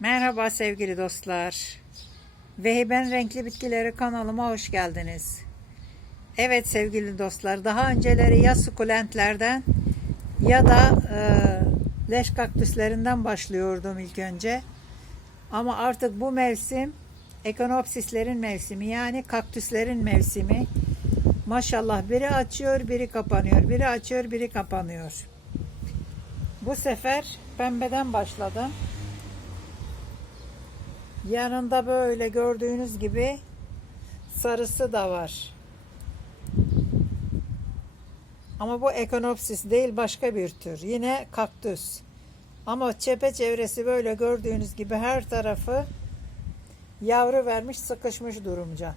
Merhaba sevgili dostlar. Vehiben Renkli Bitkileri kanalıma hoş geldiniz. Evet sevgili dostlar, daha önceleri ya sukulentlerden ya da e, leş kaktüslerinden başlıyordum ilk önce. Ama artık bu mevsim ekonopsislerin mevsimi yani kaktüslerin mevsimi. Maşallah biri açıyor, biri kapanıyor, biri açıyor, biri kapanıyor. Bu sefer pembeden başladım. Yanında böyle gördüğünüz gibi sarısı da var. Ama bu ekonopsis değil başka bir tür. Yine kaktüs. Ama çepeçevresi böyle gördüğünüz gibi her tarafı yavru vermiş sıkışmış durumca.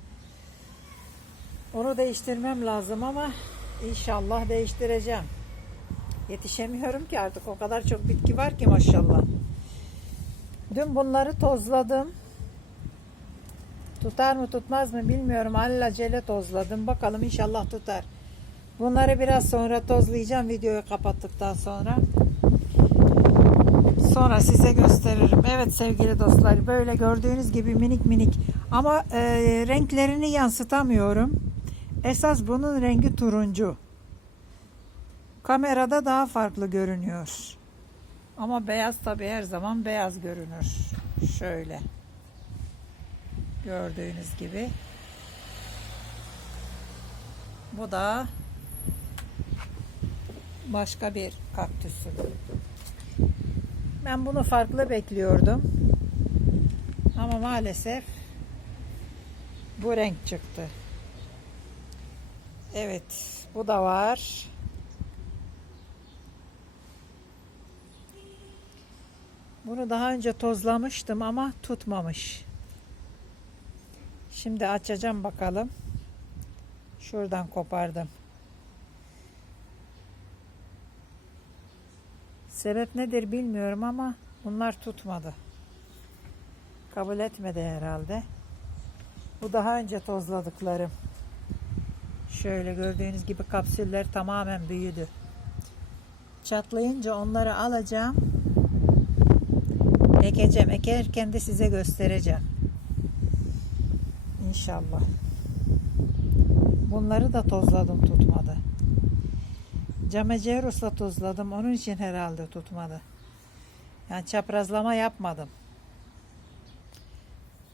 Onu değiştirmem lazım ama inşallah değiştireceğim. Yetişemiyorum ki artık o kadar çok bitki var ki maşallah. Dün bunları tozladım. Tutar mı tutmaz mı bilmiyorum. Alelacele tozladım. Bakalım inşallah tutar. Bunları biraz sonra tozlayacağım videoyu kapattıktan sonra. Sonra size gösteririm. Evet sevgili dostlar böyle gördüğünüz gibi minik minik ama e, renklerini yansıtamıyorum. Esas bunun rengi turuncu. Kamerada daha farklı görünüyor. Ama beyaz tabi her zaman beyaz görünür. Şöyle. Gördüğünüz gibi. Bu da başka bir kaktüsü. Ben bunu farklı bekliyordum. Ama maalesef bu renk çıktı. Evet, bu da var. Bunu daha önce tozlamıştım ama tutmamış. Şimdi açacağım bakalım. Şuradan kopardım. Sebep nedir bilmiyorum ama bunlar tutmadı. Kabul etmedi herhalde. Bu daha önce tozladıklarım. Şöyle gördüğünüz gibi kapsüller tamamen büyüdü. Çatlayınca onları alacağım. Ekeceğim. Ekerken de size göstereceğim. İnşallah. Bunları da tozladım tutmadı. Cameceros'la tozladım. Onun için herhalde tutmadı. Yani çaprazlama yapmadım.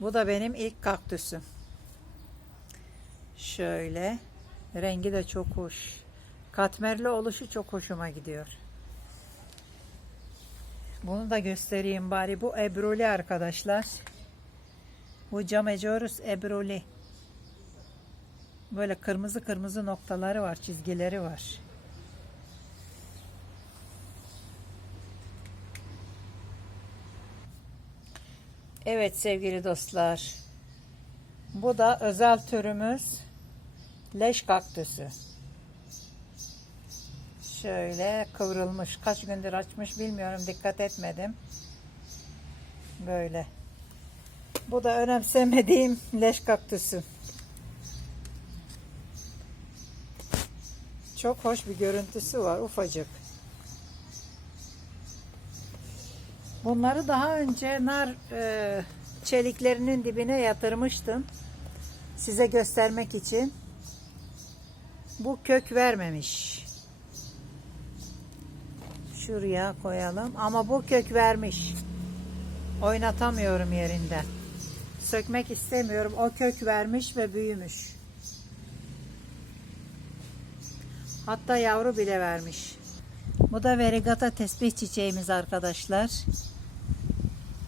Bu da benim ilk kaktüsüm. Şöyle. Rengi de çok hoş. Katmerli oluşu çok hoşuma gidiyor. Bunu da göstereyim bari. Bu ebruli arkadaşlar. Bu Camejorus ebruli. Böyle kırmızı kırmızı noktaları var, çizgileri var. Evet sevgili dostlar. Bu da özel türümüz leş kaktüsü. Şöyle kıvrılmış. Kaç gündür açmış bilmiyorum. Dikkat etmedim. Böyle. Bu da önemsemediğim leş kaktüsü. Çok hoş bir görüntüsü var. Ufacık. Bunları daha önce nar e, çeliklerinin dibine yatırmıştım. Size göstermek için. Bu kök vermemiş. Şuraya koyalım. Ama bu kök vermiş. Oynatamıyorum yerinden. Sökmek istemiyorum. O kök vermiş ve büyümüş. Hatta yavru bile vermiş. Bu da verigata tesbih çiçeğimiz arkadaşlar.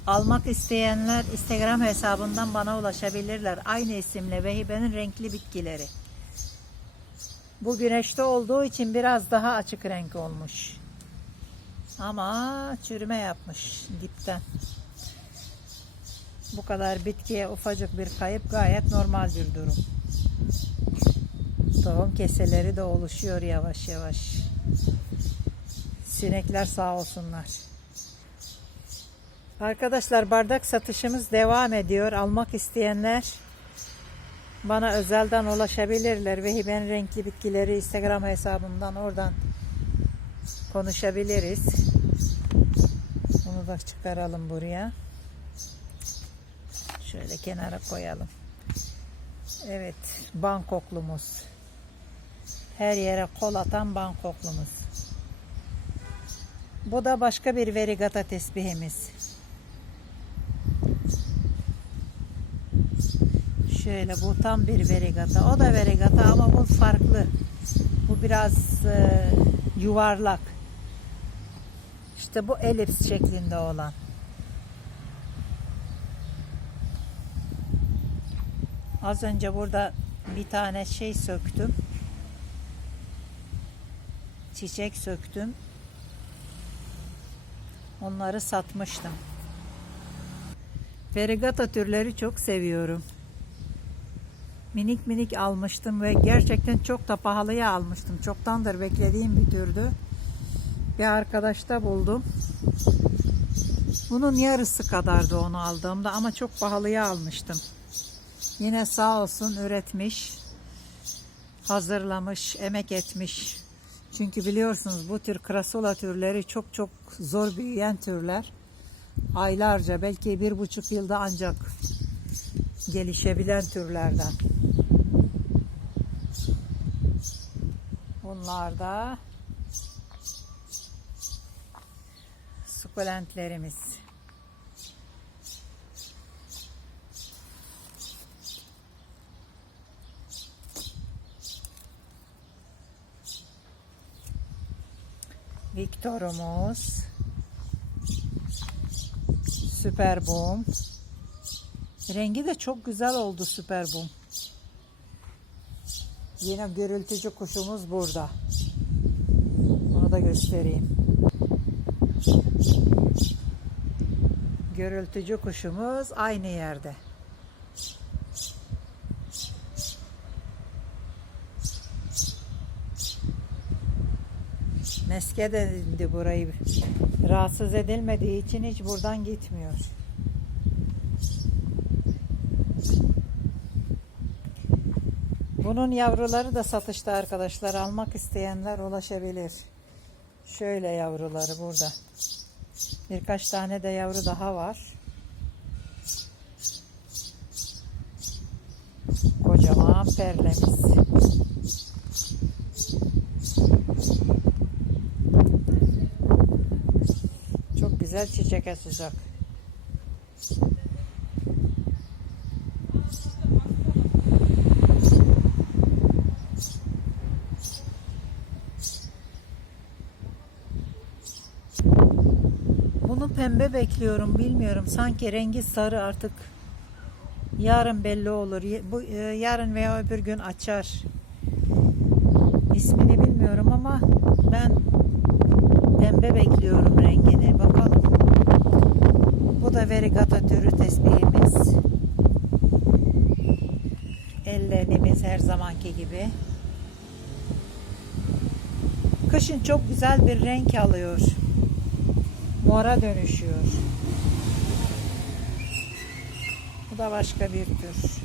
Almak isteyenler Instagram hesabından bana ulaşabilirler. Aynı isimle Vehibe'nin renkli bitkileri. Bu güneşte olduğu için biraz daha açık renk olmuş. Ama çürüme yapmış dipten. Bu kadar bitkiye ufacık bir kayıp gayet normal bir durum. Tohum keseleri de oluşuyor yavaş yavaş. Sinekler sağ olsunlar. Arkadaşlar bardak satışımız devam ediyor. Almak isteyenler bana özelden ulaşabilirler. Vehiben renkli bitkileri Instagram hesabımdan oradan konuşabiliriz. Bunu da çıkaralım buraya. Şöyle kenara koyalım. Evet, Bangkoklumuz. Her yere kol atan Bangkoklumuz. Bu da başka bir verigata tesbihimiz. Şöyle bu tam bir verigata. O da verigata ama bu farklı. Bu biraz e, yuvarlak. İşte bu elips şeklinde olan. Az önce burada bir tane şey söktüm. Çiçek söktüm. Onları satmıştım. Verigata türleri çok seviyorum. Minik minik almıştım ve gerçekten çok da pahalıya almıştım. Çoktandır beklediğim bir türdü. Bir arkadaşta buldum. Bunun yarısı kadardı onu aldığımda ama çok pahalıya almıştım. Yine sağ olsun üretmiş, hazırlamış, emek etmiş. Çünkü biliyorsunuz bu tür krasula türleri çok çok zor büyüyen türler. Aylarca belki bir buçuk yılda ancak gelişebilen türlerden. Bunlar da sukulentlerimiz. Victor'umuz. Süper Boom. Rengi de çok güzel oldu Süper Boom. Yine gürültücü kuşumuz burada. Onu da göstereyim. Gürültücü kuşumuz aynı yerde. Meske de indi burayı. Rahatsız edilmediği için hiç buradan gitmiyor. Bunun yavruları da satışta arkadaşlar. Almak isteyenler ulaşabilir. Şöyle yavruları burada. Birkaç tane de yavru daha var. Kocaman perlemiz. Çok güzel çiçek açacak. Bunu pembe bekliyorum bilmiyorum. Sanki rengi sarı artık. Yarın belli olur. Bu e, yarın veya öbür gün açar. İsmini bilmiyorum ama ben pembe bekliyorum rengini. Bakalım. Bu da verigata türü tesbihimiz. Ellerimiz her zamanki gibi. Kışın çok güzel bir renk alıyor. Mora dönüşüyor. Bu da başka bir tür.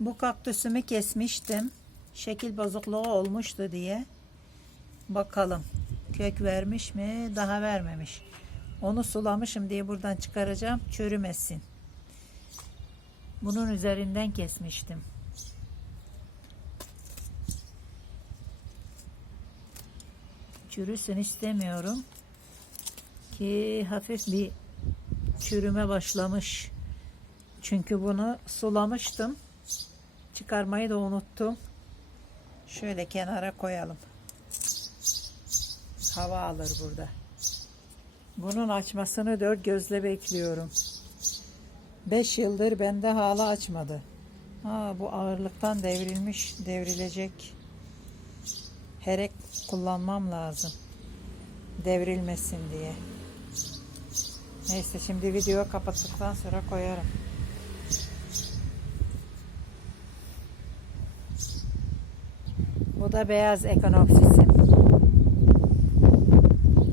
Bu kaktüsümü kesmiştim. Şekil bozukluğu olmuştu diye. Bakalım. Kök vermiş mi? Daha vermemiş. Onu sulamışım diye buradan çıkaracağım. Çürümesin. Bunun üzerinden kesmiştim. Çürüsün istemiyorum. Ki hafif bir çürüme başlamış. Çünkü bunu sulamıştım. Çıkarmayı da unuttum. Şöyle kenara koyalım. Hava alır burada. Bunun açmasını dört gözle bekliyorum. Beş yıldır bende hala açmadı. Ha, bu ağırlıktan devrilmiş, devrilecek. Herek kullanmam lazım. Devrilmesin diye. Neyse şimdi videoyu kapattıktan sonra koyarım. Bu da beyaz ekonopsisim.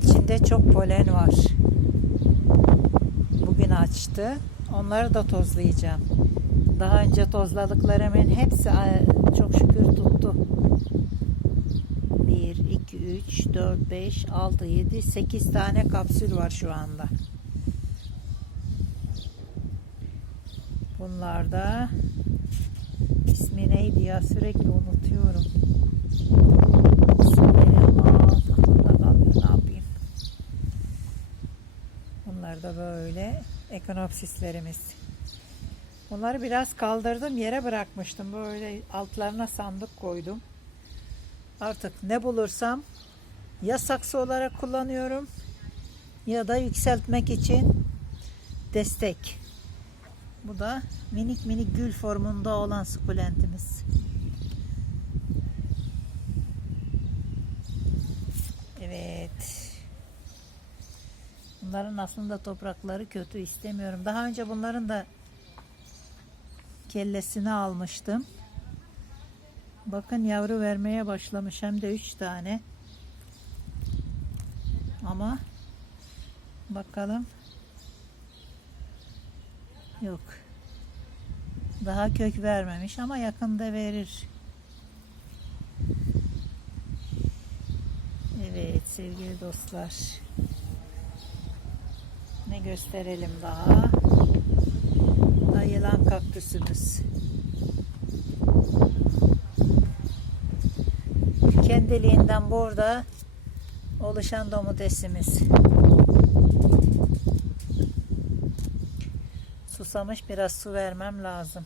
İçinde çok polen var. Bugün açtı. Onları da tozlayacağım. Daha önce tozladıklarımın hepsi çok şükür tuttu. 1, 2, 3, 4, 5, 6, 7, 8 tane kapsül var şu anda. Bunlar da ismi neydi ya sürekli unutuyorum. Bunlar da böyle ekonopsislerimiz. Bunları biraz kaldırdım yere bırakmıştım. Böyle altlarına sandık koydum. Artık ne bulursam ya saksı olarak kullanıyorum ya da yükseltmek için destek. Bu da minik minik gül formunda olan sukulentimiz. Evet. Bunların aslında toprakları kötü istemiyorum. Daha önce bunların da kellesini almıştım. Bakın yavru vermeye başlamış hem de 3 tane. Ama bakalım. Yok. Daha kök vermemiş ama yakında verir. Evet sevgili dostlar. Ne gösterelim daha? Da yılan kaktüsümüz. Kendiliğinden burada oluşan domatesimiz. Susamış biraz su vermem lazım.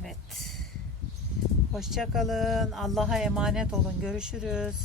Evet. Hoşça kalın. Allah'a emanet olun. Görüşürüz.